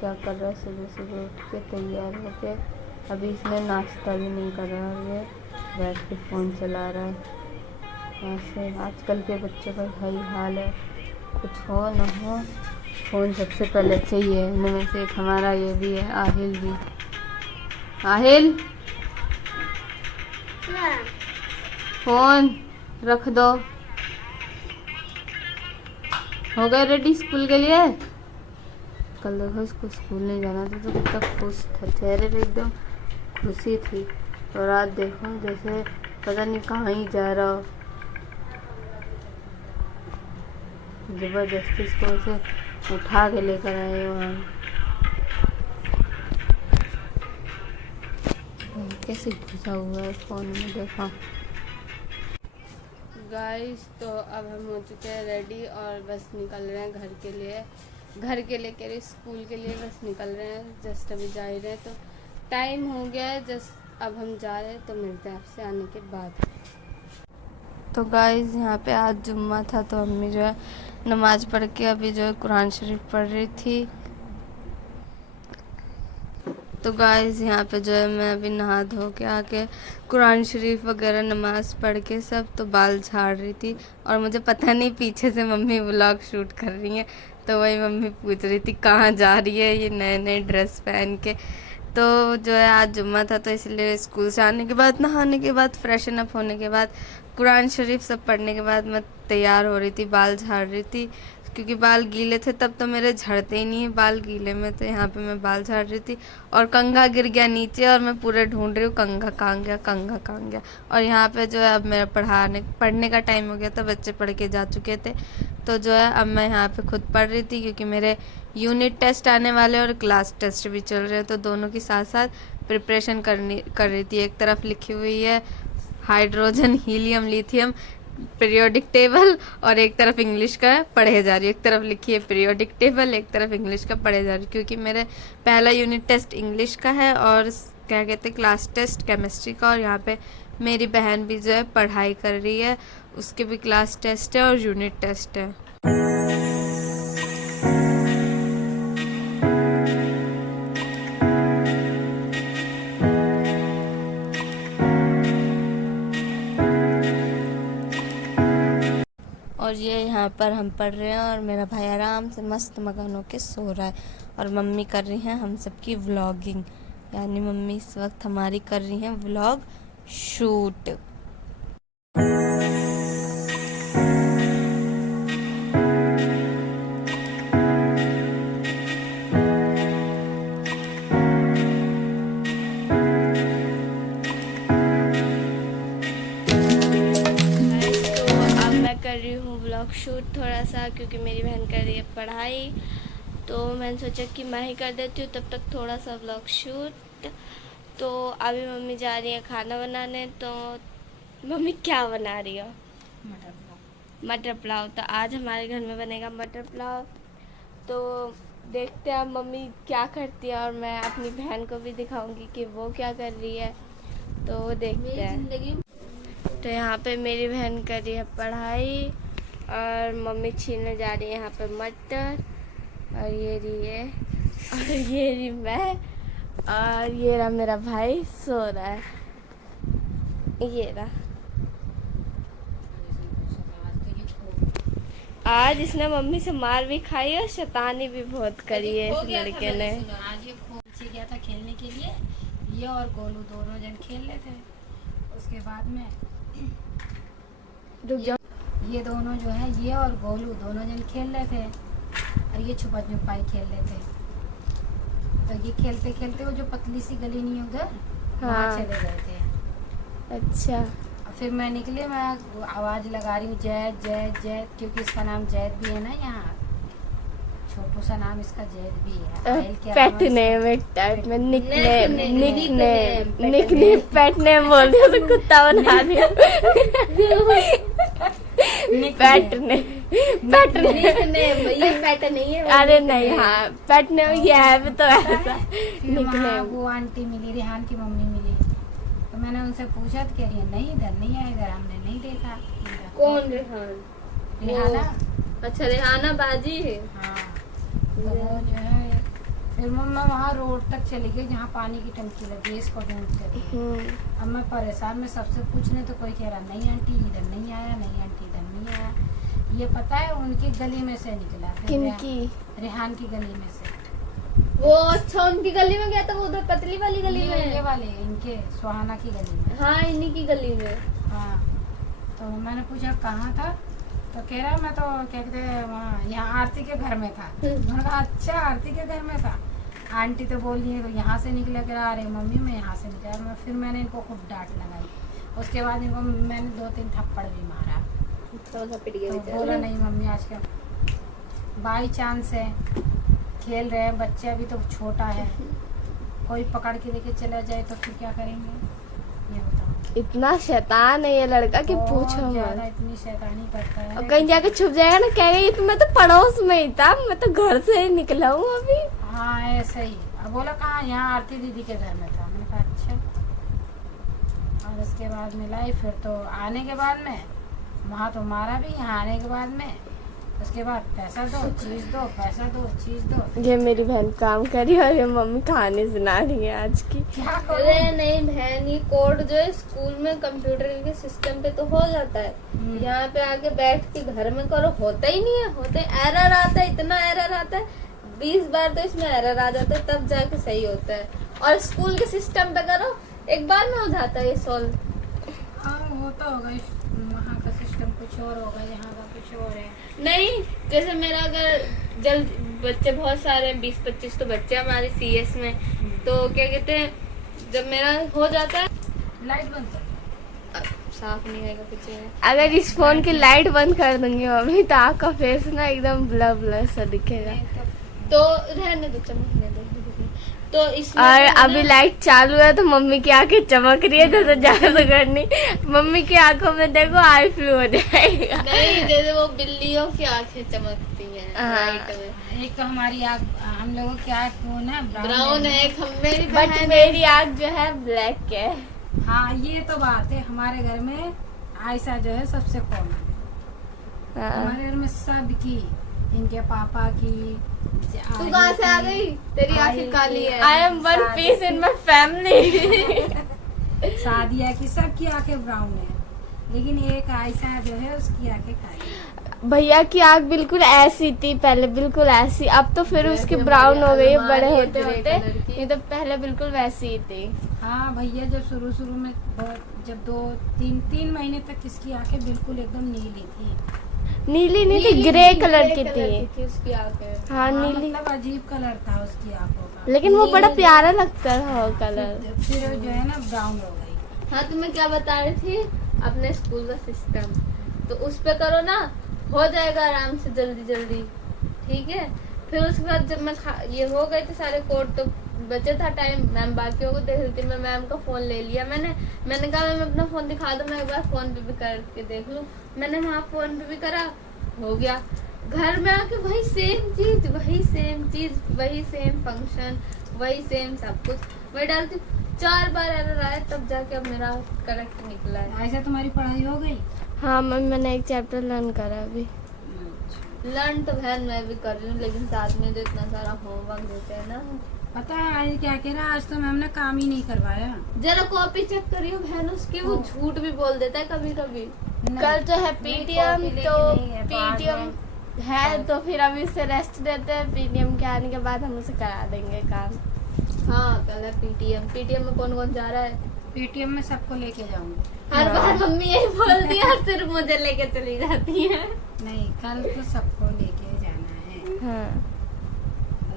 क्या कर रहा है, सुबह सुबह उठ के तैयार होके अभी इसने नाश्ता भी नहीं कर रहा है, बैठ के फ़ोन चला रहा है। ऐसे आजकल के बच्चों का यही हाल है, कुछ हो ना हो फ़ोन सबसे पहले चाहिए। इनमें से एक हमारा ये भी है, आहिल भी। आहिल फ़ोन रख दो। हो गए रेडी स्कूल के लिए? कल देखो इसको स्कूल नहीं जाना था तो कितना खुश था, चेहरे पे एकदम खुशी थी। और आज देखो जैसे पता नहीं कहाँ ही जा रहा हो। जबरदस्ती इसको ऐसे उठा के लेकर आए वहाँ। कैसे घुसा हुआ है फ़ोन में, देखो गाइस। तो अब हम हो चुके हैं रेडी और बस निकल रहे हैं घर के लिए कह रही स्कूल के लिए बस निकल रहे हैं। जस्ट अभी जा ही रहे हैं तो टाइम हो गया है, जस्ट अब हम जा रहे हैं। तो मिलते हैं आपसे आने के बाद। तो गाइस यहाँ पे आज जुम्मा था तो अम्मी जो है नमाज़ पढ़ के अभी जो है कुरान शरीफ पढ़ रही थी। तो गाइस यहाँ पे जो है मैं अभी नहा धो के आके कुरान शरीफ वगैरह नमाज़ पढ़ के सब तो बाल झाड़ रही थी। और मुझे पता नहीं पीछे से मम्मी व्लॉग शूट कर रही हैं, तो वही मम्मी पूछ रही थी कहाँ जा रही है ये नए नए ड्रेस पहन के। तो जो है आज जुम्मा था तो इसलिए स्कूल से आने के बाद, नहाने के बाद, फ्रेशन अप होने के बाद, कुरान शरीफ सब पढ़ने के बाद मैं तैयार हो रही थी, बाल झाड़ रही थी। क्योंकि बाल गीले थे तब तो मेरे झड़ते ही नहीं है बाल गीले में, तो यहाँ पे मैं बाल झाड़ रही थी और कंघा गिर गया नीचे और मैं पूरे ढूंढ रही हूँ कंघा कहाँ गया, कंघा कहाँ गया। और यहाँ पे जो है अब मेरा पढ़ने का टाइम हो गया था, बच्चे पढ़ के जा चुके थे। तो जो है अब मैं यहाँ पे खुद पढ़ रही थी क्योंकि मेरे यूनिट टेस्ट आने वाले और क्लास टेस्ट भी चल रहे हैं, तो दोनों की साथ साथ प्रिपरेशन कर रही थी। एक तरफ लिखी हुई है hydrogen helium lithium periodic table और एक तरफ इंग्लिश का पढ़े जा रही है। एक तरफ लिखी है पीरियोडिक टेबल, एक तरफ इंग्लिश का पढ़े जा रही है। क्योंकि मेरे पहला यूनिट टेस्ट इंग्लिश का है और क्या कहते हैं क्लास टेस्ट केमिस्ट्री का। और यहाँ पे मेरी बहन भी जो है पढ़ाई कर रही है, उसके भी क्लास टेस्ट है और यूनिट टेस्ट है। और ये यहाँ पर हम पढ़ रहे हैं और मेरा भाई आराम से मस्त मगन होके सो रहा है। और मम्मी कर रही हैं हम सबकी व्लॉगिंग, यानी मम्मी इस वक्त हमारी कर रही हैं व्लॉग शूट। कर रही हूँ व्लॉग शूट थोड़ा सा, क्योंकि मेरी बहन कर रही है पढ़ाई, तो मैंने सोचा कि मैं ही कर देती हूँ तब तक थोड़ा सा व्लॉग शूट। तो अभी मम्मी जा रही है खाना बनाने। तो मम्मी क्या बना रही हो? मटर पुलाव। मटर पुलाव। तो आज हमारे घर में बनेगा मटर पुलाव। तो देखते हैं मम्मी क्या करती है और मैं अपनी बहन को भी दिखाऊंगी कि वो क्या कर रही है, तो देखते हैं। तो यहाँ पे मेरी बहन कर रही है पढ़ाई और मम्मी छीलने जा रही है यहाँ पे मटर। और ये रही है और ये रही मैं और ये रहा मेरा भाई सो रहा है, ये रहा। आज इसने मम्मी से मार भी खाई और शैतानी भी बहुत करी है इस लड़के ने। आज ये पीछे गया था खेलने के लिए, ये और गोलू दोनों जन खेल रहे थे। उसके बाद में ये दोनों जो है, ये और गोलू दोनों जन खेल रहे थे और ये छुपा छुपाई खेल रहे थे। तो ये खेलते खेलते वो जो पतली सी गली नहीं उधर, वहाँ चले गए थे। अच्छा। और फिर मैं निकले, मैं आवाज़ लगा रही हूँ जैद जैद जैद, क्योंकि इसका नाम जैद भी है ना, यहाँ छोटू सा नाम इसका जैद भी है। पेट नेम एक टाइप में निकनेम पेट नेम बोल दिया तो कुत्ता बना दिया। पेट नेम ये पेट नहीं है। अरे नहीं, हाँ पेट नेम ये है भी तो ऐसा निकनेम। वो आंटी मिली, रेहान की मम्मी मिली, तो मैंने उनसे पूछा तो कह रही है नहीं इधर नहीं है, इधर हमने नहीं देखा। कौन रेहान? रेहाना। अच्छा रेहाना बाजी है। हाँ, तो वो जो है फिर मैं वहाँ रोड तक चली गई जहाँ पानी की टंकी लगी है, इसको ढूंढते थे। अब मैं परेशान, में सबसे पूछने तो कोई कह रहा नहीं आंटी इधर नहीं आया, नहीं आंटी इधर नहीं आया। ये पता है उनकी गली में से निकला। किनकी? रेहान की गली में से। वो अच्छा उनकी गली में गया था, वो उधर पतली वाली गली में। ये वाले इनके सुहाना की गली में। हाँ इन्हीं की गली में। हाँ तो मैंने पूछा कहाँ था, तो कह रहा मैं तो क्या कहते हैं वहाँ यहाँ आरती के घर में था। मैंने कहा अच्छा आरती के घर में था। आंटी तो बोल रही है तो यहाँ से निकले, कह रहा अरे मम्मी मैं यहाँ से निकला। फिर मैंने इनको खूब डांट लगाई। उसके बाद इनको मैंने 2-3 थप्पड़ भी मारा। तो बोला नहीं मम्मी आज का बाई चांस है, खेल रहे हैं बच्चे, अभी तो छोटा है, कोई पकड़ के लेके चला जाए तो फिर क्या करेंगे ये बताओ। इतना शैतान है ये लड़का कि बहुत पूछो ज्यादा मत। इतनी शैतानी करता है। और कहीं जाके छुप जाएगा ना, कहेगा ये तो मैं तो पड़ोस में ही था, मैं तो घर से ही निकला हूँ अभी। हाँ ऐसे ही। अब बोला कहाँ, यहाँ आरती दीदी के घर में था। मैंने कहा अच्छा। और उसके बाद मिलाई, फिर तो आने के बाद में वहाँ तो मारा भी, यहाँ आने के बाद में उसके बाद पैसा दो चीज दो, पैसा दो चीज दो। ये मेरी बहन काम करी और ये मम्मी कहानी सुना रही है आज की। क्या अरे करूँ? नहीं बहन, ये कोड जो है स्कूल में कंप्यूटर के सिस्टम पे तो हो जाता है, यहाँ पे आके बैठ के घर में करो होता ही नहीं है। होते एरर आता है, इतना एरर आता है, 20 बार तो इसमें एरर आ जाता है तब जाके सही होता है। और स्कूल के सिस्टम पे करो एक बार में हो जाता है ये सॉल्व। हाँ वो तो होगा, वहाँ का सिस्टम कुछ और होगा, यहाँ का कुछ और है। नहीं जैसे मेरा अगर जल्द बच्चे बहुत सारे हैं, 20-25 तो बच्चे हमारे CS में, तो क्या कहते हैं जब मेरा हो जाता है लाइट बंद कर। साफ नहीं आएगा पीछे। अगर इस फोन की लाइट बंद कर दूंगी मम्मी तो आपका फेस ना एकदम ब्लर ब्लर सा दिखेगा। तो रहने दो, चमकने दो। तो इसमें और जो है अभी ना- लाइट चालू है तो मम्मी की आंखें चमक रही है, जैसे जादूगर नहीं। मम्मी की आंखों में देखो आई फ्लू हो जाएगा। नहीं जैसे वो बिल्लियों की आंखें चमकती हैं हाँ। लाइट में। एक तो हमारी आग, हम लोगों की आग वो ना ब्राउन है, एक मेरी बट बहन मेरी आंख जो है ब्लैक है। हाँ ये तो बात है। हमारे घर में आयशा जो है सबसे कॉमन है। हाँ। हमारे घर में सबकी, इनके पापा की। तू कहाँ से आ गई? तेरी आंखें काली है। I am one piece in my family. Sadia की, सबकी आंखें ब्राउन है, लेकिन एक आयशा जो है उसकी आंखें काली है। भैया की आंख बिल्कुल ऐसी थी पहले, बिल्कुल ऐसी, अब तो फिर उसकी ब्राउन हो गई है बड़े होते होते। ये तो पहले बिल्कुल वैसी ही थी। हाँ भैया जब शुरू में जब 2-3 महीने तक इसकी आंखें बिल्कुल एकदम नीली थी। नीली नहीं थी, ग्रे कलर की थी। उसकी आंखें। हाँ नीली, मतलब अजीब कलर था उसकी आंखों का। लेकिन वो बड़ा प्यारा लगता था वो कलर। फिर जो है ना ब्राउन हो गई। हाँ तो मैं क्या बता रही थी, अपने स्कूल का सिस्टम तो उस पे करो ना, हो जाएगा आराम से जल्दी जल्दी, ठीक है। फिर उसके बाद जब मैं ये हो गए थे सारे कोड, तो बचे था टाइम, मैम बाकियों को देख रही थी, मैं मैम का फोन ले लिया। मैंने कहा मैम अपना फोन दिखा दो, मैं एक बार फोन पे भी करके देख लूं। मैंने वहाँ फोन पे भी करा, हो गया। घर में आके वही सेम चीज, वही सेम फंक्शन, वही सेम सब कुछ वही डालती। 4 बार एरर आया तब जाके अब मेरा करेक्ट निकला है। ऐसा तुम्हारी पढ़ाई हो गई? हाँ मम्मी मैंने एक चैप्टर लर्न करा अभी। लर्न तो बहन मैं भी कर रही हूँ, लेकिन साथ में जो इतना सारा होमवर्क देते हैं ना। पता है आज क्या कह रहा है, आज तो मैम ने काम ही नहीं करवाया। जरा कॉपी चेक करियो बहन उसकी, वो झूठ भी बोल देता है कभी कभी। कल तो है नहीं, पीटीएम, कॉपी लेके तो नहीं है, बाद पीटीएम में। है तो फिर अभी से रेस्ट देते हैं। पीटीएम के आने के बाद हम उसे करा देंगे काम। हाँ कल है पीटीएम में कौन कौन जा रहा है? पेटीएम में सबको लेके जाऊंगी। हर बार मम्मी यही बोल दिया, सिर्फ मुझे लेके चली जाती है। नहीं कल तो सबको लेके जाना है। हाँ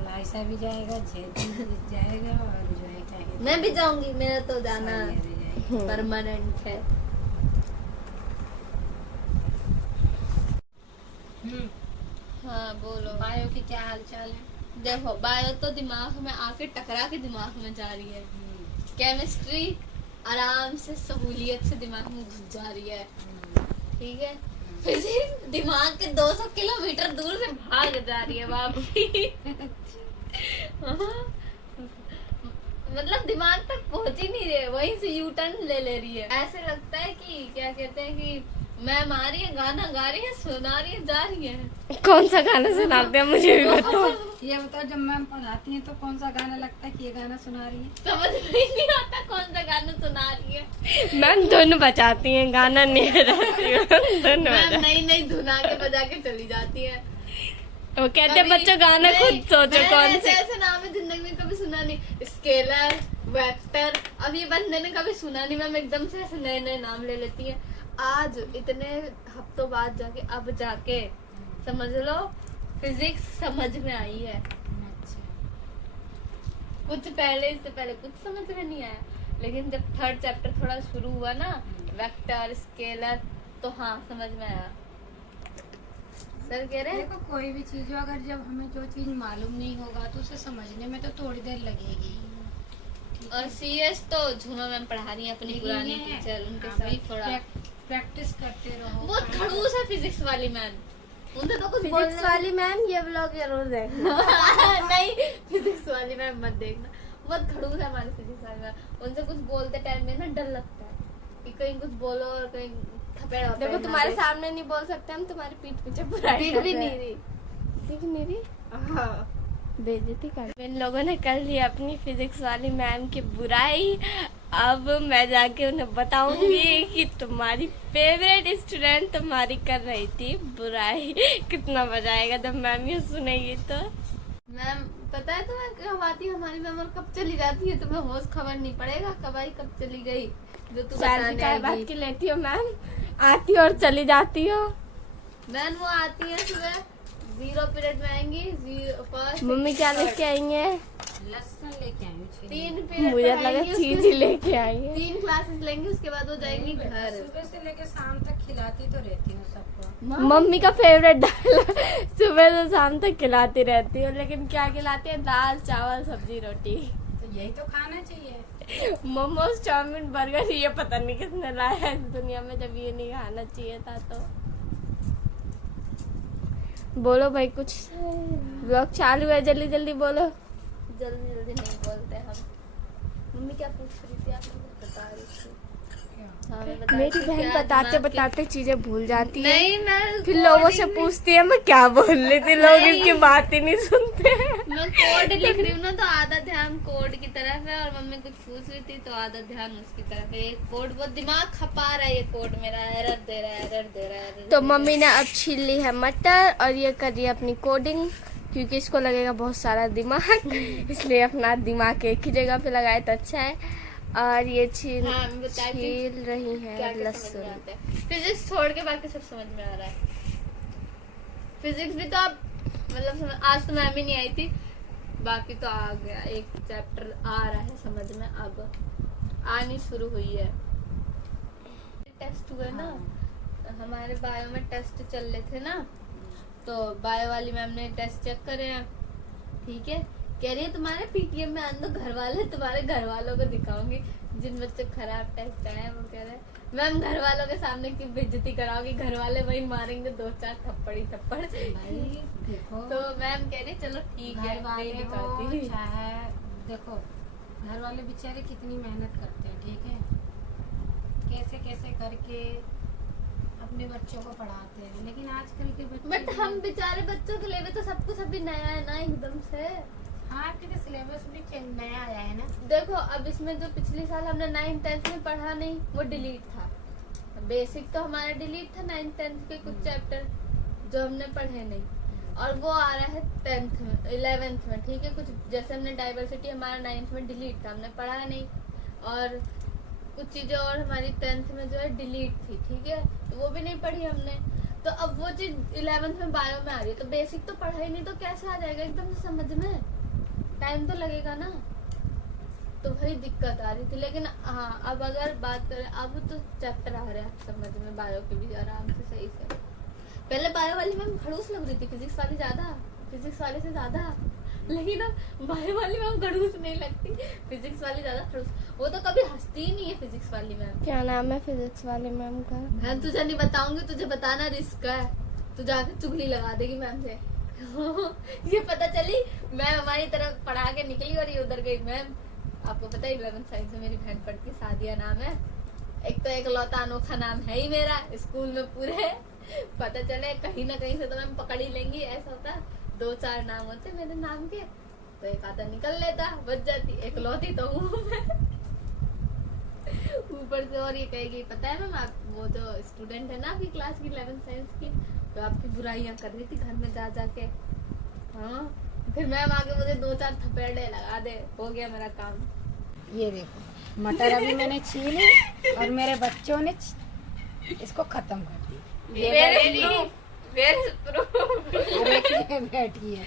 लाइसा भी जाएगा, जेदी भी जाएगा, और जो है क्या कहते हैं, मैं भी जाऊंगी, मेरा तो जाना सानिया भी जाएगी। परमानेंट है। हाँ बोलो। बायो की क्या हाल चाल है? देखो बायो तो दिमाग में आके टकरा के दिमाग में जा रही है, केमिस्ट्री आराम से सहूलियत से दिमाग में घुस जा रही है, ठीक है। फिजिक्स दिमाग के 200 किलोमीटर दूर से भाग जा रही है वापसी। मतलब दिमाग तक पहुंच ही नहीं रहे, वहीं से यू टर्न ले रही है। ऐसे लगता है कि क्या कहते हैं कि मैम आ रही है, गाना गा रही है, सुना रही है, जा रही है। कौन सा गाना सुनाते हैं मुझे भी बताओ। ये बताओ, जब मैम पढ़ाती हैं तो कौन सा गाना लगता है कि ये गाना सुना रही है? समझ में ही नहीं आता कौन सा गाना सुना रही है। मैम धुन बजाती हैं, गाना नहीं बजाती हैं, धुन मैम बजा। नई नई धुना के बजा के चली जाती है। वो कहते हैं बच्चों गाना खुद सोचो कौन ऐसे से। ऐसे नाम है जिंदगी में कभी सुना नहीं, स्केलर, वेक्टर, अब ये बंदे ने कभी सुना नहीं। मैम एकदम से ऐसे नए नए नाम ले लेती है। आज इतने हफ्तों बाद जाके अब जाके समझ लो फिजिक्स समझ में आई है। अच्छा। कुछ पहले, इससे पहले कुछ समझ में नहीं आया, लेकिन जब थर्ड चैप्टर थोड़ा शुरू हुआ ना, वेक्टर, स्केलर, तो हाँ समझ में आया। सर कह रहे हैं देखो कोई भी चीज हो, अगर जब हमें जो चीज मालूम नहीं होगा तो उसे समझने में तो थोड़ी देर लगेगी। और सीएस तो झूमा मैम पढ़ा रही है अपनी पुरानी टीचर, उनके साथ थोड़ा प्रैक्टिस करते रहो। वो खड़ूस है फिजिक्स वाली मैम, उनसे तो कुछ बोलने फिजिक्स वाली मैम ये ब्लॉग जरूर देखना। नहीं, फिजिक्स वाली मैम मत देखना, बहुत खड़ूस है हमारी फिजिक्स वाली मैम। उनसे कुछ बोलते टाइम में ना डर लगता है कि कहीं कुछ बोलो और कहीं थपेड़ वपेड़ देखो ना तुम्हारे दे। सामने नहीं बोल सकते हम, तुम्हारी पीठ पीछे बुराई दिख कर भी रहे नहीं हैं। रही। दिख नहीं रही, हाँ बेइज्जती कर। इन लोगों ने कर ली अपनी फिजिक्स वाली मैम की बुराई। अब मैं जाके उन्हें बताऊंगी कि तुम्हारी फेवरेट स्टूडेंट तुम्हारी कर रही थी बुराई। कितना मजा आएगा जब मैम ये सुनेगी तो। मैम पता है तुम्हें कब आती है हमारी मैम और कब चली जाती है? तुम्हें होश खबर नहीं पड़ेगा कब आई कब चली गई, जो तू सैलरी बताने का बात आएगी। की लेती हो मैम, आती हो और चली जाती हो। मैम वो आती है सुबह 0 पीरियड में आएंगी, फर्स्ट मम्मी क्या लेके आई है? लहसुन लेके आई हूँ 3 पीरियड मुझे लगा चीज ही लेके आई है। 3 क्लासेस लेंगी, उसके बाद वो जाएंगी घर। सुबह से लेके शाम तक खिलाती तो रहती हूँ सबको। मम्मी का फेवरेट डायलॉग, सुबह से शाम तक खिलाती रहती हो, लेकिन क्या खिलाती है? दाल चावल सब्जी रोटी। तो यही तो खाना चाहिए। मोमोज चाउमीन बर्गर, ये पता नहीं किसने लाया है इस दुनिया में, जब ये नहीं खाना चाहिए था तो। बोलो भाई, कुछ ब्लॉग चालू है, जल्दी जल्दी बोलो। जल्दी जल्दी नहीं बोलते हम। मम्मी क्या पूछ रही थी? आप मुझे बता रही थी। हाँ, मैं बता मेरी रही थी बहन कि आज बताते दिमाग बताते चीजें भूल जाती है। नहीं, मैं फिर लोगों से coding- पूछती है मैं क्या बोल रही थी, लोग नहीं। इसकी बात ही नहीं सुनते। मैं कोड लिख रही हूँ ना, तो आधा ध्यान कोड की तरफ है, और मम्मी कुछ पूछ रही थी तो आधा ध्यान उसकी तरफ है। ये कोड बहुत दिमाग खपा रहा है, ये कोड मेरा एरर दे रहा है, एरर दे रहा है, error तो दे रहा है। मम्मी ने अब छील ली है मटर और ये कर रही है अपनी कोडिंग, क्योंकि इसको लगेगा बहुत सारा दिमाग, इसलिए अपना दिमाग एक ही जगह पे लगाए तो अच्छा है। और ये छील हाँ, मैं बताती हूँ छील रही क्या है क्या समझ में लहसुन। आता है। फिजिक्स छोड़ के बाकी सब समझ में आ रहा है। फिजिक्स भी तो अब मतलब आज तो मैम ही नहीं आई थी, बाकी तो आ गया, एक चैप्टर आ रहा है समझ में, अब आनी शुरू हुई है। टेस्ट हुए ना, हमारे बायो में टेस्ट चल रहे थे ना, तो बायो वाली मैम ने टेस्ट चेक करे हैं, ठीक है। कह रही है तुम्हारे पीटीएम में आन दो घर वाले, तुम्हारे घर वालों को दिखाऊंगी जिन बच्चे खराब टेस्ट आए हैं। वो कह रहे हैं मैम घर वालों के सामने की बेइज्जती कराओगी, घर वाले वही मारेंगे 2-4 थप्पड़ ही थप्पड़। भाई देखो, तो मैम कह रही चलो ठीक है, घर वाले नहीं हो दिखाती। चाहे देखो, घर वाले बेचारे कितनी मेहनत करते हैं, ठीक है, कैसे कैसे करके अपने बच्चों को पढ़ाते हैं, लेकिन आजकल के बच्चे बट हम बेचारे बच्चों के लिए भी तो सब कुछ अभी नया है ना एकदम से। हाँ, क्योंकि सिलेबस भी नया आया है ना। देखो अब इसमें जो पिछले साल हमने 9th-10th में पढ़ा नहीं, वो डिलीट था। बेसिक तो हमारा डिलीट था 9th-10th के कुछ चैप्टर जो हमने पढ़े नहीं, और वो आ रहा है 10th में 11th में, ठीक है। कुछ जैसे हमने डाइवर्सिटी हमारा 9th में डिलीट था, हमने पढ़ा नहीं, और कुछ चीजें और हमारी 10th में जो है डिलीट थी, ठीक है, तो वो भी नहीं पढ़ी हमने। तो अब वो चीज 11th में बायो में आ रही है, तो बेसिक तो पढ़ा ही नहीं, तो कैसे आ जाएगा एकदम से समझ में? टाइम तो लगेगा ना, तो वही दिक्कत आ रही थी। लेकिन हाँ, अब अगर बात करें, अब तो चैप्टर आ रहा है समझ में बायो के भी आराम से, सही से। पहले बायो वाली मैम खड़ूस लग रही थी, फिजिक्स वाली ज्यादा, फिजिक्स वाले से ज्यादा, लेकिन अब बायो वाली मैम खड़ूस नहीं लगती, फिजिक्स वाली ज्यादा खड़ूस। वो तो कभी हंसती ही नहीं है फिजिक्स वाली मैम। क्या नाम है फिजिक्स वाली मैम का? मैं तुझे नहीं बताऊंगी, तुझे बताना रिस्क है, तू जाके चुगली लगा देगी मैम से। ये पता चली मैम हमारी तरफ पढ़ा के निकली और ये उधर गई। मैम आपको पता है 11th साइंस में मेरी बहन पढ़ती है, सादिया नाम है। एक तो एक लौता अनोखा नाम है ही मेरा स्कूल में पूरे, पता चले कहीं ना कहीं से तो मैम पकड़ ही लेंगी, ऐसा होता है। 2-4 नाम होते मेरे नाम के, तो एक आधा निकल लेता, बच जाती, एक लौती तो हूँ मैं। ऊपर से और ये कहेगी पता है मैम आप वो जो स्टूडेंट है ना आपकी क्लास की 11th साइंस की, तो आपकी बुराइयां कर रही थी घर में जा जाके। हाँ, फिर मैम आके मुझे 2-4 थपेड़े लगा दे, हो गया मेरा काम। ये देखो मटर अभी मैंने छीली और मेरे बच्चों ने इसको खत्म कर दी। अरे बैठी है,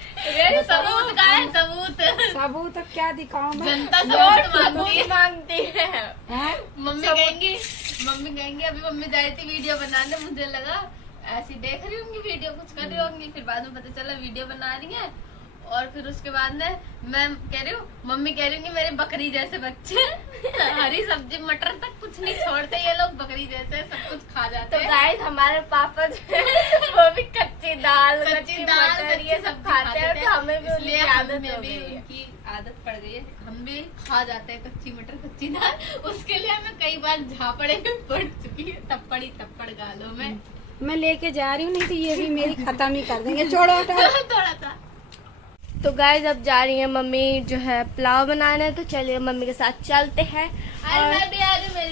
सबूत का है, सबूत। सबूत क्या दिखाऊं मैं? जनता सबूत मांगती है। हैं? मम्मी कहेंगी अभी मम्मी जा रही थी वीडियो बनाने, मुझे लगा ऐसी देख रही होंगी वीडियो, कुछ कर रही होंगी, फिर बाद में पता चला वीडियो बना रही है। और फिर उसके बाद में मैं कह रही हूँ, मम्मी कह रही हूँ कि मेरे बकरी जैसे बच्चे हरी सब्जी मटर तक कुछ नहीं छोड़ते ये लोग, बकरी जैसे सब कुछ खा जाते हैं। तो गाइस हमारे पापा जो है वो भी कच्ची दाल मटर ये सब खाते हैं, तो हमें भी उनकी आदत हो गई है। उनकी आदत पड़ गई है, हम भी खा जाते हैं कच्ची मटर कच्ची दाल। उसके लिए हमें कई बार झापड़े में पड़ चुकी है, थप्पड़ गालों में। मैं लेके जा रही हूँ, नहीं तो ये भी मेरी खत्म ही कर देंगे। छोड़ो थोड़ा सा। तो गाइस अब जा रही है मम्मी जो है पुलाव बनाने, तो चलिए मम्मी के साथ चलते हैं और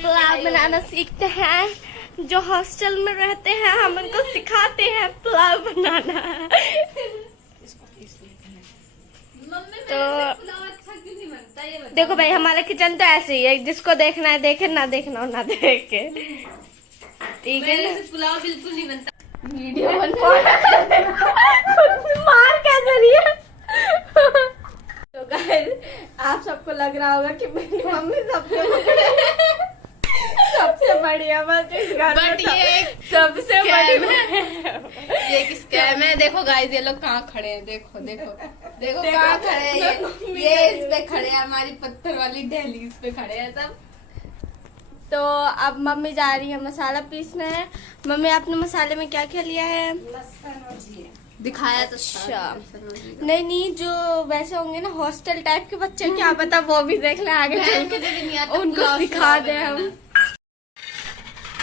पुलाव बनाना सीखते हैं। जो हॉस्टल में रहते हैं हम उनको सिखाते हैं पुलाव बनाना। तो देखो भाई हमारा किचन तो ऐसे ही है, जिसको देखना है देखे, ना देखना हो ना देखे, ठीक है ना? पुलाव बिल्कुल नहीं बनता। वीडियो मार कैसे रही है? तो गाइस आप सबको लग रहा होगा कि मेरी मम्मी सबसे बढ़िया बस इस घर में, सबसे बढ़िया ये एक स्कैम है। देखो गाइस ये लोग कहाँ खड़े हैं, देखो कहाँ खड़े हैं, ये इस पे खड़े हैं, हमारी पत्थर वाली दहलीज पे खड़े हैं सब। तो अब मम्मी जा रही है मसाला पीसने। मम्मी आपने मसाले में क्या क्या लिया है? लहसुन और जीरा दिखाया तो अच्छा नहीं जो वैसे होंगे ना हॉस्टल टाइप के बच्चे, क्या पता वो भी देख ले आगे चल के उनको सिखा दे हम।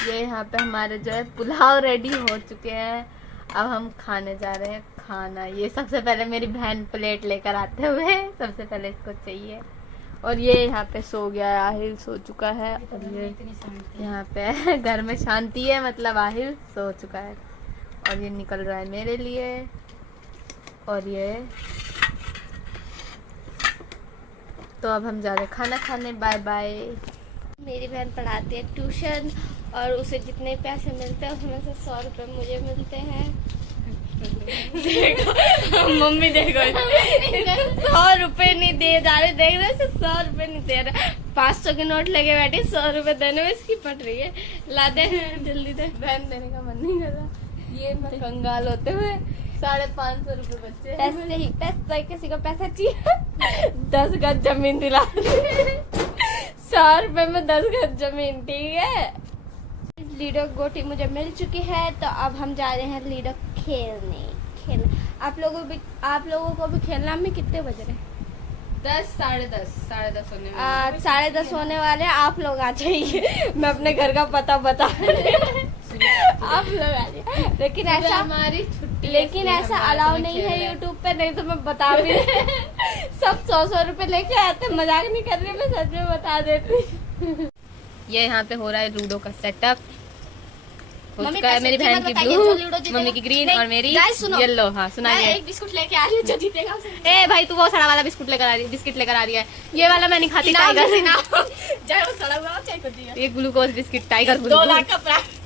ये यहाँ पे हमारे जो है पुलाव रेडी हो चुके हैं, अब हम खाने जा रहे हैं खाना। ये सबसे पहले मेरी बहन प्लेट लेकर आते हुए सबसे पहले इसको चाहिए। और ये यहाँ पे सो गया है, आहिल सो चुका है। और ये यहाँ पे घर में शांति है, मतलब आहिल सो चुका है। और ये निकल रहा है मेरे लिए। और ये तो अब हम जा रहे हैं खाना खाने, बाय बाय। मेरी बहन पढ़ाती है ट्यूशन, और उसे जितने पैसे मिलते हैं उसमें से 100 रुपए मुझे मिलते हैं। देखो मम्मी देखो 100 रुपए नहीं दे जा रहे, देख रहे 100 रुपए नहीं दे रहे, 500 के नोट लेके बैठी, 100 रुपए देने में इसकी पट रही है। ला दे जल्दी दे, बहन देने का मन नहीं कर रहा। ये मैं कंगाल होते हुए 550 रुपए बच्चे पैसे ही पैसा, किसी को पैसा चाहिए 10 गज जमीन दिला 100 रुपए में 10 गज जमीन, ठीक है। लीडो गोटी मुझे मिल चुकी है, तो अब हम जा रहे हैं लीडो खेलने। आप लोगों को भी खेलना में कितने बज रहे? 10 साढ़े 10 होने वाले, 10:30 होने वाले। आप लोग आ जाइए, मैं अपने घर का पता बता आप लोग आ जाइए। लेकिन ऐसा हमारी छुट्टी, लेकिन ऐसा अलाउ नहीं है यूट्यूब पे, नहीं तो मैं बता भी सब 100 रुपए लेके आते, मजाक नहीं कर रही, मैं सच में बता देती। ये यहाँ पे हो रहा है लूडो का सेटअप हो चुका है। मेरी बहन की ब्लू, मम्मी की ग्रीन और मेरी येलो। हाँ सुनाइए। एक बिस्कुट लेके आ रही हूँ, जो जीतेगा। ए भाई तू वो सड़ा वाला बिस्कुट लेकर आ रही है। ये वाला मैं नहीं खाती, टाइगर ये ग्लूकोज बिस्किट टाइगर 2 लाख का प्राइस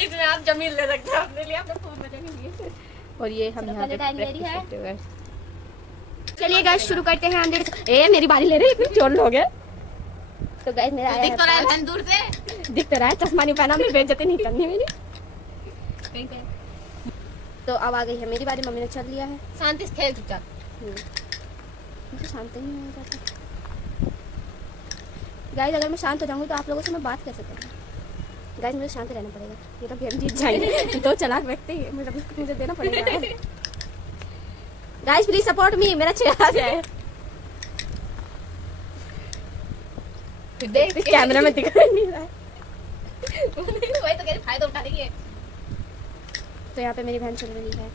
इसमें आप जमीन ले सकते हैं अपने लिए, अपने फोन में जमीन। और ये हम यहाँ पे प्रैक्टिस करते हुए, चलिए गाइस शुरू करते हैं। ए मेरी बारी ले रही, इतनी चोर लोग है। तो गाइस मेरा दिख तो रहा है दूर से, दिख तो रहा है, चश्मा नहीं पहना, मैं बेइज्जती नहीं करनी मेरी। तो अब आ गई है मेरी बारी, मम्मी ने चल लिया है। शांति से खेल चुपचाप, मुझे शांत ही नहीं हो जाता। गाइस अगर मैं शांत हो जाऊंगी तो आप लोगों से मैं बात कैसे करूँ? गाइस मुझे शांत रहना पड़ेगा, ये तो गेम जीत जाएंगे। 2 चालाक व्यक्ति है, मुझे देना पड़ेगा। गाइस प्लीज सपोर्ट मी, मेरा चेहरा है देख कैमरा में दिख नहीं रहा है। वही तो कह रही, फायदा उठा रही है। तो यहाँ पे मेरी बहन चल रही है,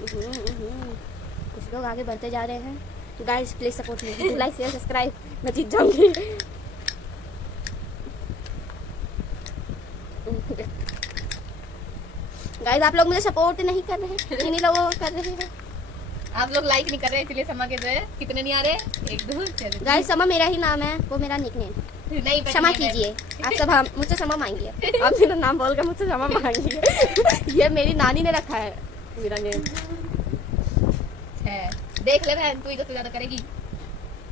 कुछ लोग आगे बढ़ते जा रहे हैं. Guys please support me. Like share subscribe. मैं जीत जाऊंगी. गाइस आप लोग मुझे सपोर्ट नहीं कर रहे हैं. इन्हीं लोगों को कर रहे हैं. आप लोग लाइक नहीं कर रहे इसलिए समा के जो है कितने नहीं आ रहे. 1 2 3. गाइस समा मेरा ही नाम है. वो मेरा निकनेम. नहीं क्षमा कीजिए. आप सब मुझसे क्षमा मांगिए. आप मेरा नाम बोल कर मुझसे क्षमा मांगिए. ये मेरी नानी ने रखा है मेरा नेम. है. देख ले बहन, तू ही तो ज्यादा करेगी.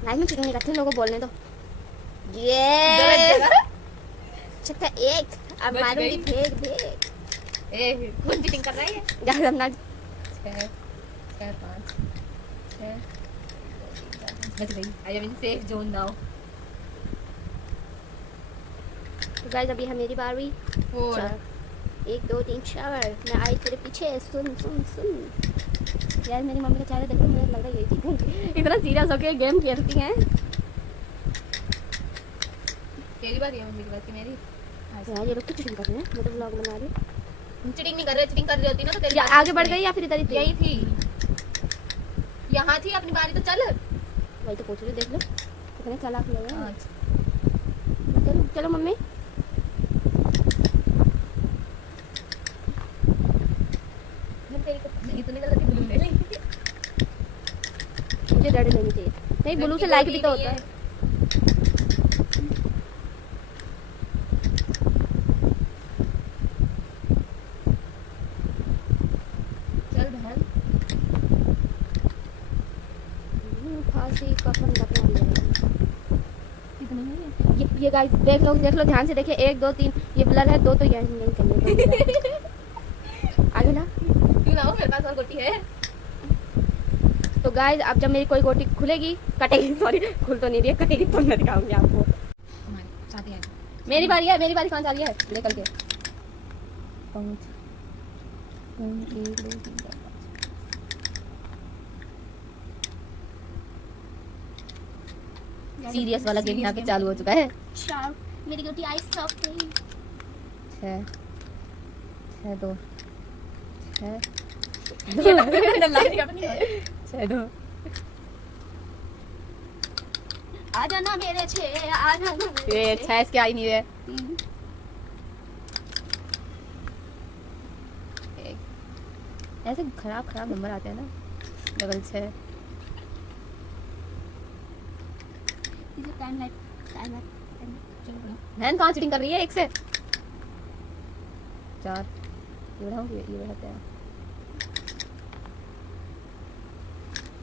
गाइस मैं चिकन नहीं करती. लोगों को बोलने दो. गलत ये जगह. चक्का एक. अब बच मारूंगी गई. फेंक दे. कौन चीटिंग कर रहा है? गाइस अपना 6 4 5 6. बच गई. I am in safe zone now. Guys अभी है मेरी बारी. 4. 1 2 3 4. मैं आई तेरे पीछे. सुन सुन सुन. यार मेरी मम्मी का चेहरा देखो. मुझे लग रहा है ये चीजें इतना सीरियस होके गेम खेलती हैं. तेरी बात है, मेरी बात है. मेरी यार ये लोग तो चिटिंग कर रहे हैं. मैं तो व्लॉग बना रही हूँ. चीटिंग नहीं कर रहे. चीटिंग कर रही होती ना तो तेरी या बात आगे बढ़ नहीं. गई या फिर इधर ही थी? यही थी. यहाँ थी. अपनी बारी तो चल. वही तो पूछ रही. देख लो कितने चालाक लोग हैं. अच्छा. चलो चलो मम्मी. मैं तेरी को नहीं तूने गलती ब्लू ले ली. मुझे रेड लेनी चाहिए. नहीं ब्लू से लाइक भी तो होता है. चल बहन. फांसी कफन दफना लिया. कितने में? ये गाइस देख लो ध्यान से देखिए. 1 2 3 ये ब्लर है. 2 तो ये नहीं करने. आगे ना. क्यों ना हो, मेरे पास और गोटी है. तो गाइस अब जब मेरी कोई गोटी खुलेगी कटेगी. सॉरी खुल तो नहीं रही है. कटेगी तो मैं दिखाऊंगी आपको. हमारे साथ ही है. मेरी बारी है. मेरी बारी कहाँ जा रही है. निकल के 5 1 2 3 4 5. सीरियस वाला गेम यहाँ पे चालू हो चुका है. चार. मेरी गोटी आई स्टॉप गई. 6 2 6 2. आ जाना मेरे छे. आ जाना ये 6 इसके आ ही नहीं रहे. ऐसे खराब नंबर आते हैं ना. डबल 6. Time light. बहन कहाँ चीटिंग कर रही है. 1 से 4. ये बढ़ाते हैं.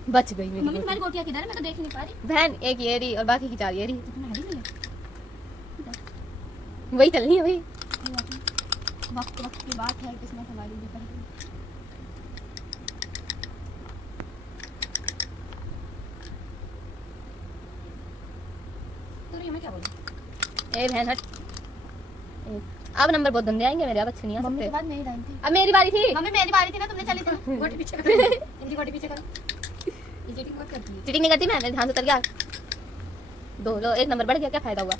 बच गई मेरी मम्मी गोटी. तुम्हारी गोटियां किधर है. मैं तो देख नहीं पा रही. बहन एक ये रही और बाकी की 4 ये रही. तुम्हारी नहीं है. वही चलनी है भाई. वक्त की बात है. किसने हमारी भी पहले. तो मैं क्या बोलूं. ए बहन हट. अब नंबर बहुत गंदे आएंगे मेरे. अब अच्छे नहीं आ मम्मी के सकते. बाद मेरी लाइन थी. अब मेरी बारी थी. मम्मी मेरी बारी थी ना. तुमने चली थी. गोटी पीछे करो. इनकी गोटी पीछे करो. ये चीटिंग बहुत करती है. चीटिंग नहीं करती मैं. मेरे ध्यान से उतर गया. 2 लो. 1 नंबर बढ़ गया. क्या फायदा हुआ.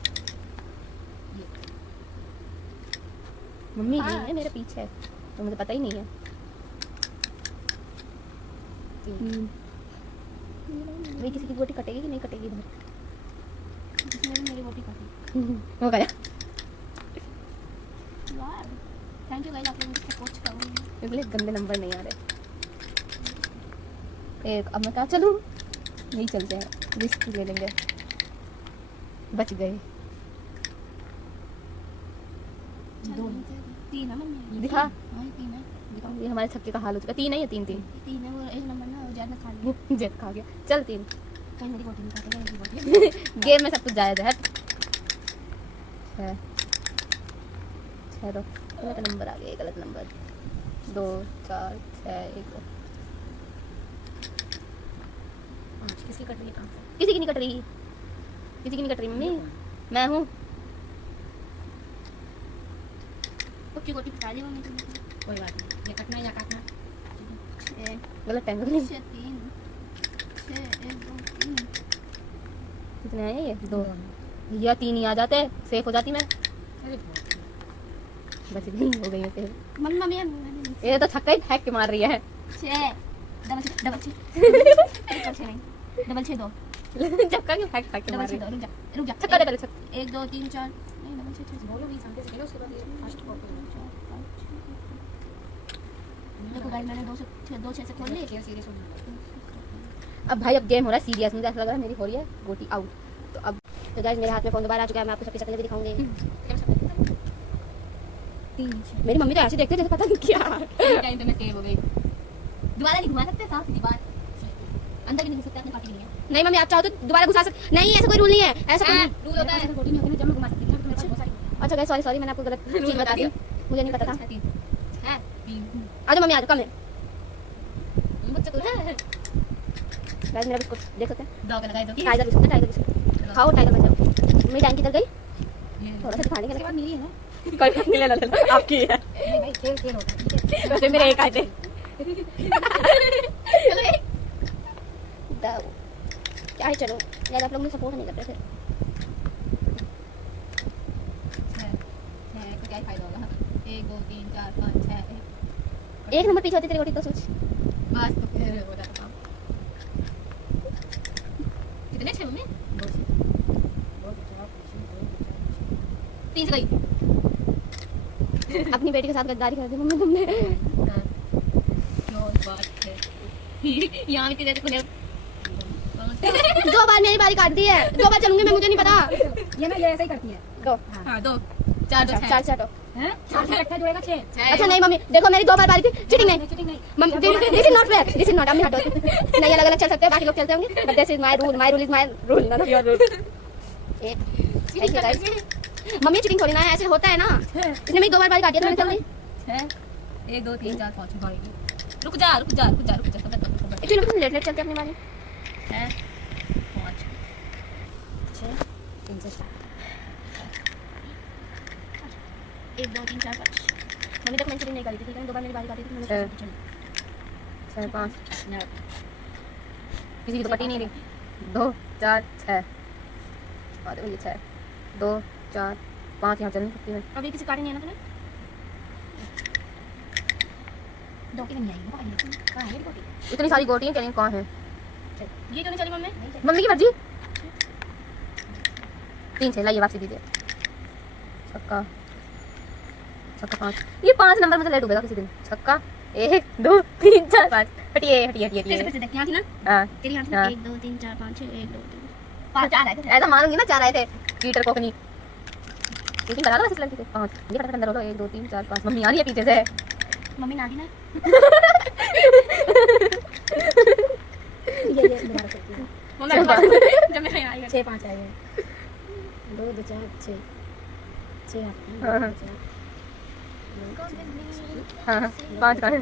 मम्मी नहीं है मेरे पीछे. तो मुझे पता ही नहीं है. 3. भाई किसी की गोटी कटेगी कि नहीं कटेगी इधर. किसने मेरी गोटी काटी. हो गया. यार थैंक यू गाइस. आप लोग मुझे सपोर्ट करोगे. मेरे गंदे नंबर नहीं आ रहे. एक. अब मैं कहाँ चलूँ. नहीं चलते हैं. रिस्क ले लेंगे. बच गए. 2 3 है मम्मी. दिखा. हां ये 3 है. दिखाओ. ये हमारे छक्के का हाल हो चुका. 3 है या 3 3. 3 है. वो एक नंबर ना वो ज्यादा खा लिया. जेट खा गया. चल 3. कहीं मेरी गोटी नहीं काटेगा. मेरी गोटी. गेम में सब कुछ जायज है. 6 2. गलत नंबर आ गया. गलत नंबर. 2 4 6 1 2. किसकी कट रही है. कहां से. किसी की नहीं कट रही. किसी की नहीं कट रही मम्मी. मैं हूँ. उसकी गोटी फटा दी मम्मी तुमने. कोई बात नहीं. ये कटना या काटना. गलत टाइम नहीं. 6 3 6 1 2 3. कितने आए ये. 2 या 3 ही आ जाते. सेफ हो जाती मैं. बच गई. हो गई मैं सेफ. मम्मी ये तो छक्का ही फेंक के मार रही है. 6 डबल छः नहीं, डबल छः दो, चक्का क्यों फेंक फेंक के डबल मार छः रही दो, रुक जा छक्का दे पहले छक्का 1 2 3 4 नहीं डबल छः छः बोलो भी शांति से खेलो, उसके बाद ये फर्स्ट को देखो गाइस मैंने 2 6 से खोल ली, सीरियस हो गया। अब भाई अब गेम हो रहा है सीरियस, मुझे ऐसा लग रहा है मेरी हो रही है गोटी आउट। तो अब तो गाइस मेरे हाथ में फोन दोबारा आ चुका है, मैं आपको सबकी शक्लें भी दिखाऊंगी। 3 मेरी मम्मी तो ऐसे देखते जैसे पता नहीं क्या। टाइम पे मैं सेव हो गई, दोबारा नहीं घुमा सकते, साफ सीधी बात, अंदर भी नहीं घुस सकते अपने पार्टी के लिए। नहीं मम्मी आप चाहो तो दोबारा घुसा सकते, नहीं ऐसा कोई रूल नहीं है, ऐसा कोई नहीं। रूल होता है, रोटी नहीं होती ना, जब मैं घुमा सकती हूँ तो मेरे पास बहुत सारी अच्छा गाइस सॉरी सॉरी मैंने आपको गलत चीज बता दी, मुझे नहीं पता था। 3 है 3 आ जाओ मम्मी आ जाओ, कम है बच्चे तो है गाइस मेरा बिस्कुट देख सकते हैं, दो का लगाई दो, टाइगर बिस्कुट है, टाइगर बिस्कुट खाओ, टाइगर बन जाओ। मेरी टाइम किधर गई, ये थोड़ा सा दिखाने के इसके बाद मेरी है ना, लिए कोई बात नहीं, ले लो आपकी है। नहीं भाई खेल होता है, ठीक है वैसे मेरे एक आए थे। चलो एक क्या है, चलो यार आप लोग मुझे सपोर्ट नहीं करते फिर। है तो क्या फायदा होगा, 1 2 3 4 5 6 एक नंबर पीछे होती तेरी गोटी तो सोच। बस तो फिर हो जाता काम। कितने 6 मम्मी 2 3 से गई, अपनी बेटी के साथ गद्दारी कर दी मम्मी तुमने। हाँ क्यों बात है यहाँ भी तेरे को 2 बार मेरी बारी काट दी है, 2 बार चलूंगी मैं, मुझे नहीं पता। ये ना ये ऐसा ही करती है, 2 हाँ 2 4 2 4 से हटो। हैं 4 से इकट्ठा जोड़ेगा 6 अच्छा नहीं मम्मी देखो मेरी 2 बार बारी थी, चीटिंग नहीं चीटिंग नहीं, mummy, this is not fair, this is not, अम्मी हटो। नहीं अलग अलग चल सकते हैं, बाकी लोग चलते होंगे, but this is my rule, my rule is my rule, not your rule. Thank you guys. Mummy cheating थोड़ी ना है, ऐसे होता है ना, इसने मेरी 2 बार बारी काटी है तो मैंने चल दी। 1 2 3 4 5 भाई रुक जा रुक जा रुक जा रुक जा सब इतने लोग लेट लेट चलते अपनी बारी। है 5 6 3 से 1 2 3 4 5 मम्मी तक मैंने चीटिंग नहीं करी थी, ठीक है 2 बार मेरी बारी काटी थी तो मैंने चली। 6 5 किसी की तो पटी नहीं रही। 2 4 6 और ये 6 2 4 5 यहाँ चल नहीं सकती मैं। अभी किसी काटी नहीं है ना तूने? 2 की नहीं आई कहां है ये गोटी, इतनी सारी गोटियाँ चलें कहाँ हैं? ये क्यों नहीं चली मम्मी? मम्मी की मर्जी। 3 6 लाइए वापसी दीजिए। छक्का छक्का 5, ये 5 नंबर मुझे लेट डूबेगा किसी दिन। छक्का 1 2 3 4 5 हटिए हटिए हटिए फिर हटिए। से देख यहाँ थी ना, हाँ तेरी यहाँ थी हाँ। 1 2 3 4 5 6 1 2 3 5 4 आए थे, ऐसा मानूंगी ना 4 आए थे, चीटर कोकनी चीटिंग करा दो इस लड़की से। 5 ये फटाफट अंदर हो 1 2 3 4 5 मम्मी आ रही है पीछे से। मम्मी ना दी ना ये दोबारा करती हूँ। मम्मी जब मैं यहाँ आई 6 5 आए हैं 2 2 4 6 6 हाँ। हाँ 5 का है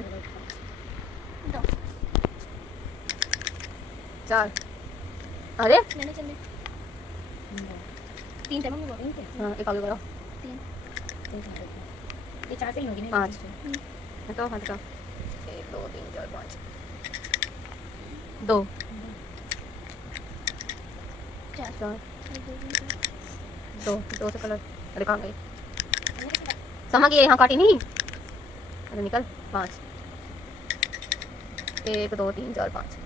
4। अरे मैंने चल 3 थे मम्मी बोल रही थी। हाँ एक आगे करो। ये 4 से ही होगी ना 5 हटाओ हटाओ 1 2 3 4 5 2 4 2 से कलर। अरे कहाँ गई समझ गई, यहाँ काटी नहीं। अरे निकल 5 1 2 3 4 5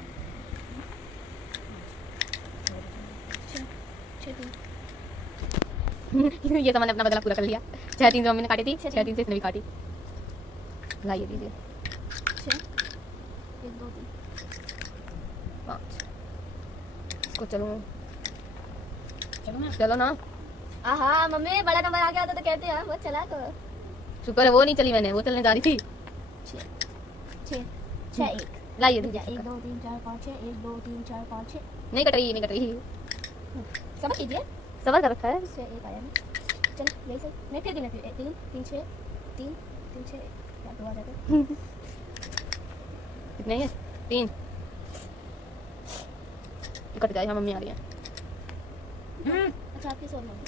ये तो मैंने अपना बदला पूरा कर लिया। 6 3 से मम्मी ने काटी थी, 6 3 से इसने भी काटी। लाइए दीजिए 1 2 3 5 इसको चलो चलो ना ना। आहा मम्मी बड़ा नंबर आ गया था तो कहते हैं बहुत चला तो शुक्र है वो नहीं चली, मैंने वो चलने जा रही थी। 6 6 1 लाइए 1 दीजिए। 2 3 4 5 6 1 2 3 4 5 6 नहीं कट रही नहीं कट रही, सब कीजिए सबर कर रखा है। से 1 आया ना चल यही सही नहीं फिर गिने फिर 3 3 6 3 3 6 क्या 2 आ जाते कितने हैं? 3 कट जाए। हाँ मम्मी आ रही है। अच्छा आपकी सोल मम्मी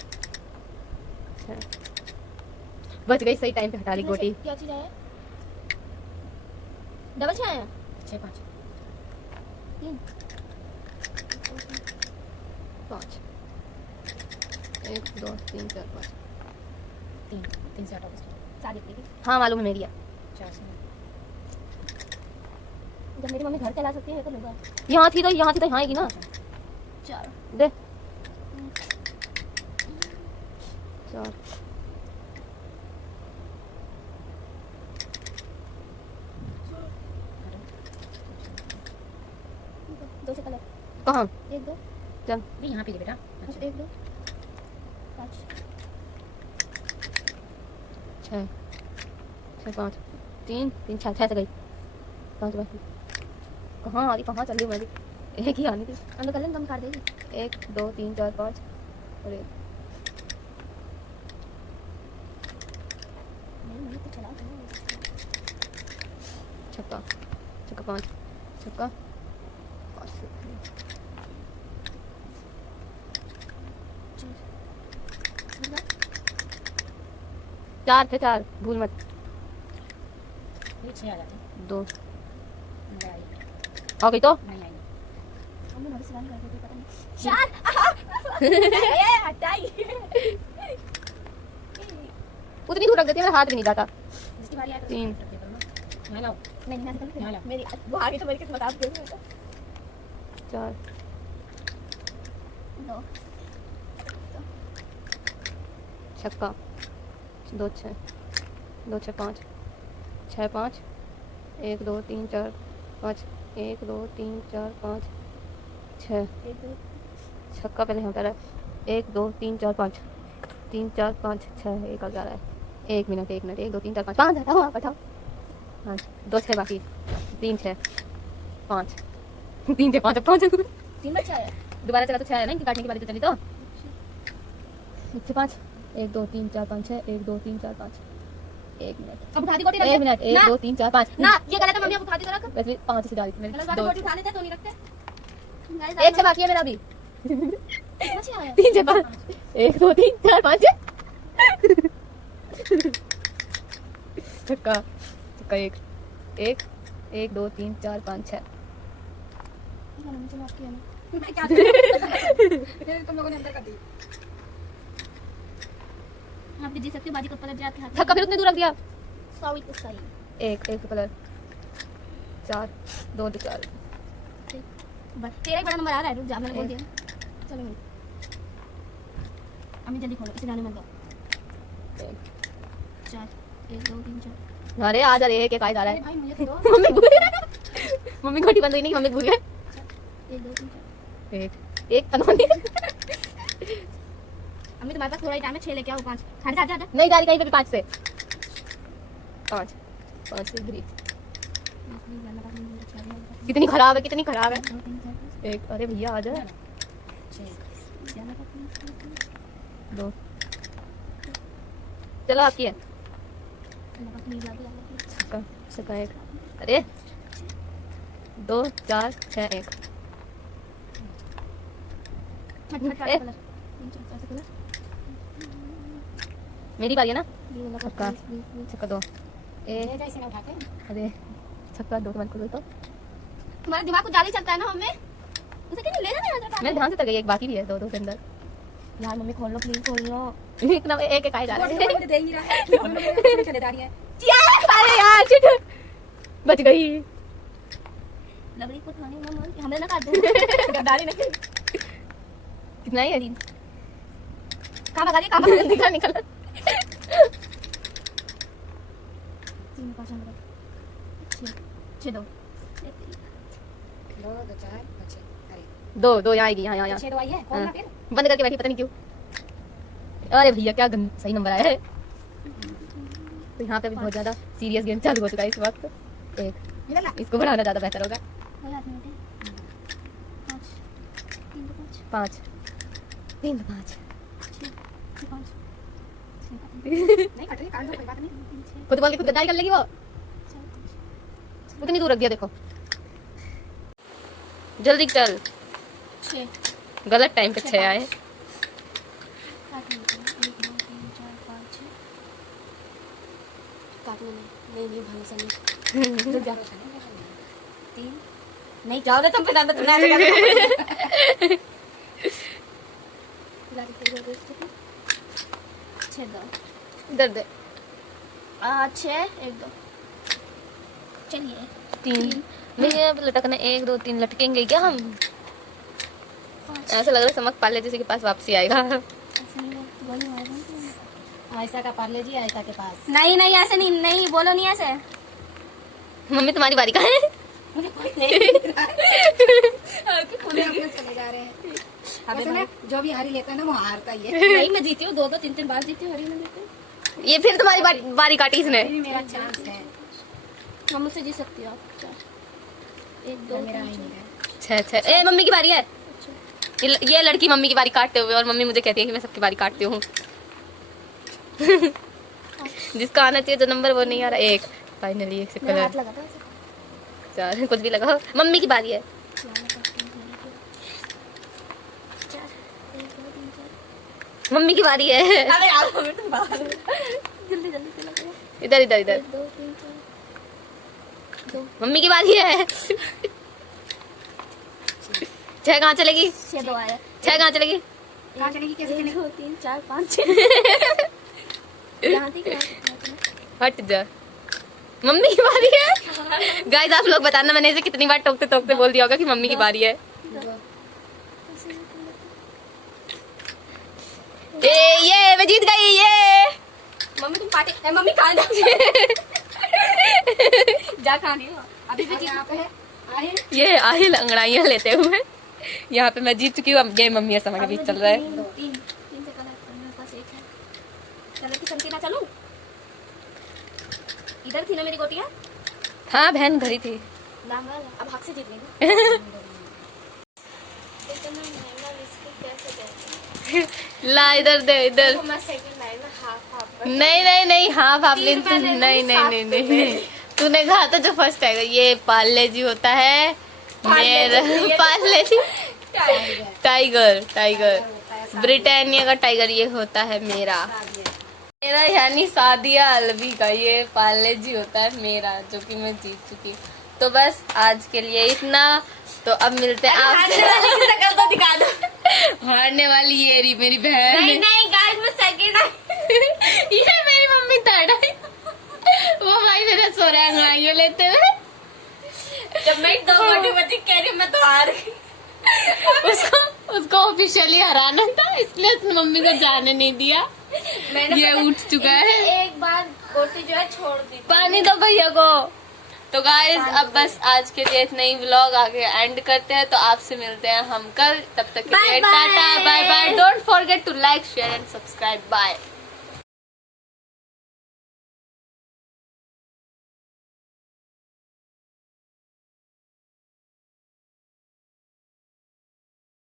बच गई, सही टाइम पे हटा ली गोटी। क्या चीज आया डबल 6 आया 6 5 3 5 1 2 3 4 5 3 से हटाओ उसको, 4 लिख दी हाँ मालूम है मेरी है। 4 से जब मेरी मम्मी घर चला सकती है तो लगा यहाँ थी तो यहाँ आएगी ना। 4 दे 4 2 से कलर कहाँ 1 2 चल भी यहाँ पे ले बेटा। 1 2 5 6 6 5 3 3 6 से गई 5 बाकी कहाँ आ रही कहाँ चल रही मेरी एक ही आनी थी अंदर कर लेंगे, कम कर देगी 1 2 3 4 5 और 1 छक्का छक्का 5 छक्का 4 थे 4 भूल मत ये 6 आ जाते 2 नहीं आई आ गई तो नहीं आई। 4 ये हटाई उतनी दूर रख देती है, मेरा हाथ भी नहीं जाता। जिसकी बारी आए तो 3 यहाँ लाओ। नहीं मैं यहाँ लाओ। मेरी वो आगे तो मेरी किस्मत आप दे 4 2 छक्का 2 6 2 6 5 6 5 1 2 3 4 5 1 2 3 4 5 6 छक्का पहले यहाँ पर 1 2 3 4 5 3 4 5 6 1 आ जा रहा है 1 मिनट 1 2 3 4 5 5 हटाओ आप हटाओ। हाँ 2 6 बाकी 3 6 5 3 6 5 5 3 बच्चा है दोबारा चला तो 6 है ना, इनकी काटने की बारी तो चली तो 5 1 2 3 4 5 6 1 2 3 4 5 1 मिनट अब उठा दी गोटी 1 मिनट 1 2 3 4 5 ना ये गलत है मम्मी, अब उठा दी तो रख वैसे 5 से जा रही थी मेरी 2 उठा लेते तो नहीं रखते 1 से बाकी है मेरा अभी 3 से 5 1 2 3 4 5 छक्का छक्का 1 1 1 2 3 4 5 6 मैं क्या करूं? तुम लोगों ने अंदर कर दी। आप भी जी सकते हो, बाजी को पलट जाते हैं छक्का फिर उतने दूर रख दिया सॉरी तो सही 1 1 कलर 4 2 4 बस तेरा ही बड़ा नंबर आ रहा है, रुक जा मैंने बोल दिया चलो अम्मी जल्दी खोलो इसे जाने मत दो 4 1 2 3 4 अरे आ जा रे एक आ जा रहा है भाई मुझे तो दो। मम्मी भूल मम्मी घोटी बंद हुई नहीं, मम्मी भूल गए 1 2 3 4 एक तनवानी अम्मी तुम्हारे पास थोड़ा ही टाइम है 6 लेके आओ 5 खाने जा जा नहीं जा रही कहीं पे भी 5 से 5 से ग्रीक कितनी खराब है एक अरे भैया आ जा 2 चलो आपकी है छक्का 1 अरे 2 4 6 1 मेरी बारी है ना छक्का छक्का 2 ले जा, इसे ना उठाते। अरे छक्का 2 मत खोलो तो तुम्हारा दिमाग कुछ ज्यादा ही चलता है ना मम्मी उसे क्यों ले जाना मैं ध्यान से तक गई एक बाकी भी है 2 2 के अंदर यार मम्मी खोल लो प्लीज खोल लो इतना एक एक आ जा रहा है मुझे दे ही नहीं रहा है। दोनों में खरीदारी है। अरे यार शिट बच गई लवली को थाने में मार हमें ना काट दो गद्दारी नहीं कितना ही है दिन कहां भगा दिया कहां निकल निकल 3 5 6 2 2 2 4 5 अरे 2 2 यहाँ आएगी यहाँ 6 2 आई है। खोलना फिर। बंद करके बैठी पता नहीं क्यों अरे भैया क्या सही नंबर आया है तो यहाँ पे भी बहुत ज्यादा सीरियस गेम चालू हो चुका है इस वक्त इधर ला। इसको बढ़ाना ज्यादा बेहतर होगा 5 3 5 नहीं कट रही, काट दो, कोई बात नहीं। खुद बोल के खुद गद्दारी कर लेगी वो उतनी दूर रख दिया देखो जल्दी चल 6 गलत टाइम पे 6 आए नहीं भरोसा नहीं रुक जा 3 नहीं जाओ दे तुम फिर तुमने ऐसे कर दर्द 6 1 2 चलिए 3 भैया अब लटकना 1 2 3 लटकेंगे क्या हम? ऐसा लग रहा है समक पाले जैसे के पास वापसी आएगा। आयशा का पार्ले जी आयशा के पास। नहीं नहीं ऐसे नहीं, नहीं बोलो नहीं ऐसे। मम्मी तुम्हारी बारी कहाँ है? चले जा रहे हैं। वैसे ना जो भी हारी लेता है ना वो हारता ही है। नहीं मैं जीती हूँ, 2 2 3 3 बार जीती हूँ, हरी में जीती हूँ। ये फिर तुम्हारी बारी काटी इसने। ये भी मेरा चांस है। हम मुझसे जीत सकती हो आप। 1 2 मेरा 3 ही नहीं है। अच्छा अच्छा, ए मम्मी की बारी है। ये लड़की मम्मी की बारी काटते हुए और मम्मी मुझे कहती है कि मैं सबकी बारी काटती हूँ। जिसका आना चाहिए जो नंबर वो नहीं आ रहा। 1 फाइनली 1 से मेरा हाथ कलर लगा था। 4 कुछ भी लगाओ। मम्मी की बारी है। 4 मम्मी की बारी है। अबे यार मम्मी तुम बाहर जल्दी जल्दी से लगाओ। इधर इधर इधर 1 2 3 4 मम्मी की बारी है। 6 कहाँ चलेगी? 6 2 आया। 6 कहाँ चलेगी? कहाँ चलेगी कैसे 1 चलेगी? 2 3 4 5 6 यहाँ थी क्या? हट जा। मम्मी की बारी है। गाइस आप लोग बताना मैंने इसे कितनी बार टोकते टोकते बोल दिया होगा कि मम्मी की बारी है। ये मैं जीत गई ये। मम्मी तुम पार्टी मम्मी कहाँ जा जा कहाँ नहीं हो अभी भी यहाँ पे है आए ये आही लंगड़ाइयाँ लेते हुए यहाँ पे मैं जीत चुकी हूँ। अब गेम मम्मी और समा के बीच चल रहा है। 3 3 से कलर मेरे पास 1 है। चलो की चलती ना चलूं? इधर थी ना मेरी गोटियां? हाँ बहन घरी थी। लांगा अब हक से जीत गई। ला इधर दे इधर। मैं सेकंड लाइन में हाफ नहीं नहीं नहीं हाँ पापलिन नहीं नहीं नहीं नहीं तूने कहा था जो फर्स्ट आएगा। ये पार्ले जी होता है मेरा। पार्ले जी टाइगर टाइगर ब्रिटानिया का टाइगर ये होता है मेरा। मेरा यानी सादिया अलवी का ये पार्ले जी होता है मेरा, जो कि मैं जीत चुकी। तो बस आज के लिए इतना। तो अब मिलते हैं आपसे। दिखा दो। हारने वाली ये रही मेरी बहन। नहीं नहीं गाइस मैं सेकंड आई। ये मेरी मम्मी थर्ड आई। वो भाई मेरा सो रहा है अंगड़ाइयाँ लेते हुए। जब मैं 2 गोटी बची कह रही हूँ मैं तो हार गई। उसको ऑफिशियली हराना था इसलिए उसने मम्मी को जाने नहीं दिया। मैंने ये उठ चुका है। एक बार गोटी जो है छोड़ दी। पानी दो भैया को। तो गाइज अब बस आज के लिए इतना ही। व्लॉग आगे एंड करते हैं। तो आपसे मिलते हैं हम कल। तब तक के लिए टाटा bye bye. Don't forget to like share and subscribe. Bye.